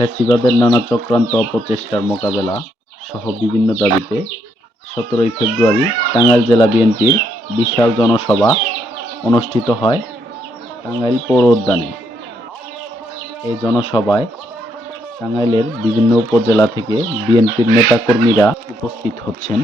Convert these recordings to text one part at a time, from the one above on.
ফ্যাসিবাদের নানা চক্রান্ত অপচেষ্টার মোকাবেলা সহ বিভিন্ন দাবিতে সতেরোই ফেব্রুয়ারি টাঙ্গাইল জেলা বিএনপির বিশাল জনসভা অনুষ্ঠিত হয় টাঙ্গাইল পৌর উদ্যানে। এই জনসভায় টাঙ্গাইলের বিভিন্ন উপজেলা থেকে বিএনপির নেতাকর্মীরা উপস্থিত হচ্ছেন।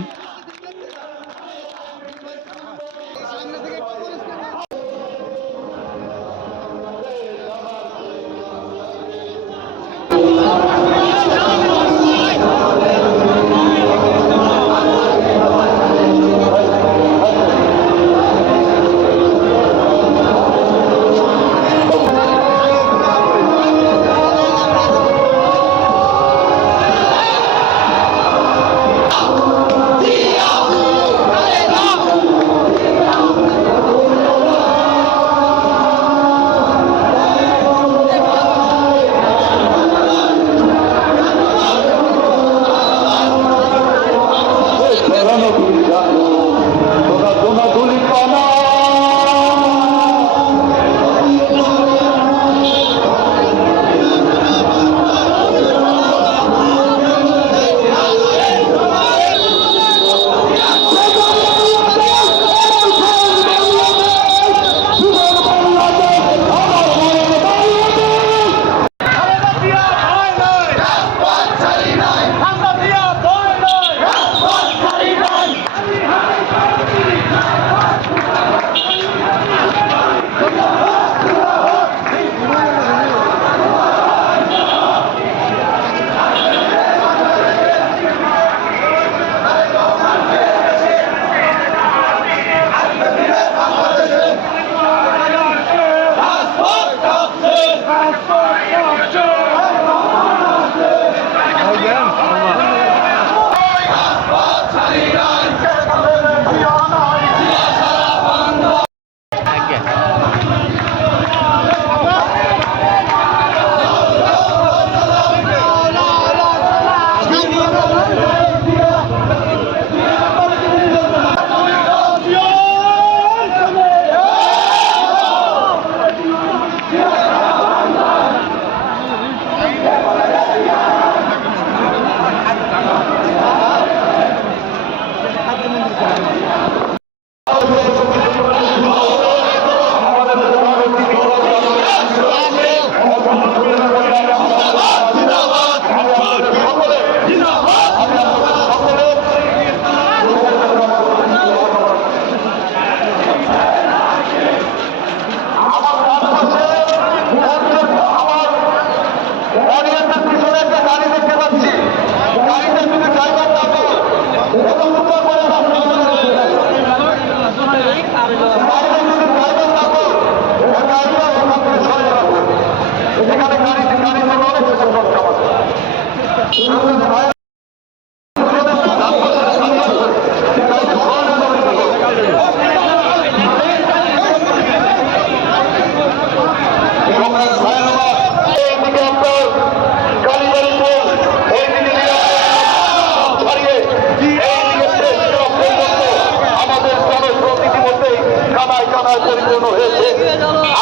কানায় পরিপূর্ণ হয়েছে।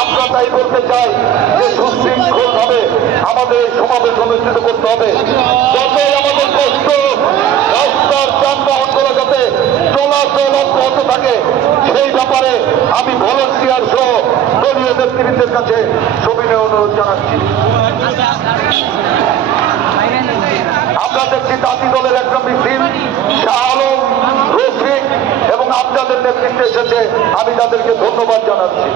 আমরা তাই বলতে চাই যে সুশৃঙ্খল ভাবে আমাদের এই সমাবেশ অনুষ্ঠিত করতে হবে। যতই আমাদের কষ্ট, রাস্তার যানবাহনগুলো যাতে চলাচল অব্যাহত থাকে, সেই ব্যাপারে আমি ভলেন্টিয়ার সহ দলীয় নেতৃত্বের কাছে সবিনয় অনুরোধ জানাচ্ছি। আমরা দেখছি জাতি দলের একটা মিছিল শাহ আলম, রফিক এবং আপনাদের নেতৃত্বে এসেছে। আমি তাদেরকে ধন্যবাদ জানাচ্ছি।